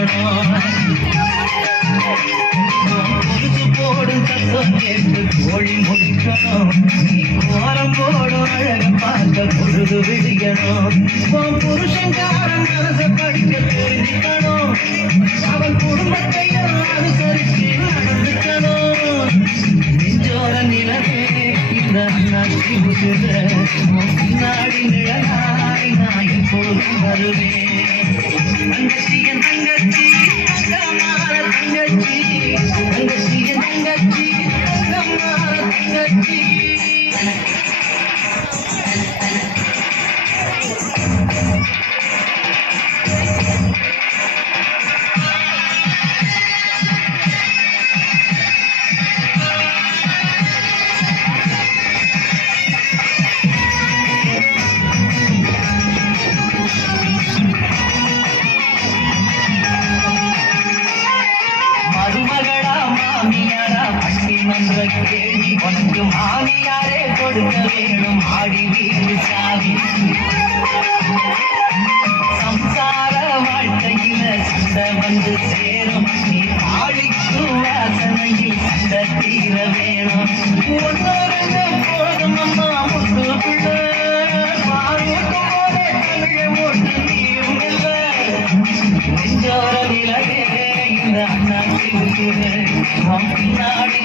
இருக்கணும். பொழுது போடும் சத்தம் கேட்டு கோழி முடிக்கணும். நீ கோலம் போடும் அழக பார்க்க பொழுது விடியணும். புருஷன்காரன் மனச படிக்க தெரிஞ்சுக்கணும். அவன் குடும்பத்தையும் அனுசரிச்சு நடந்துக்கணும். நெஞ்சோர நிலவே இந்த அண்ணாச்சி உசுர பின்னாடி நிழலாய் நான் எப்போதும் வருவேன். தங்கச்சி என் தங்கச்சி தங்கமான தங்கச்சி, தங்கச்சி என் தங்கச்சி தங்கமான தங்கச்சி. கேள்வி உனக்கு மாமியாரே கொடுக்க வேணும் ஆடி வீட்டு சாவி. சம்சார வாழ்க்கையில சண்டை வந்து சேரும். நீ ஆழிக்கும் வாசனையில் சண்டை தீர வேணும். ஒன்னொரு போதும் அம்மா முத்து பிள்ளை பாருக்கும் போதே தமிழ ஓட்டு நீரும் இல்லை. நெஞ்சோர நிலவே இந்த அண்ணாச்சி பின்னாடி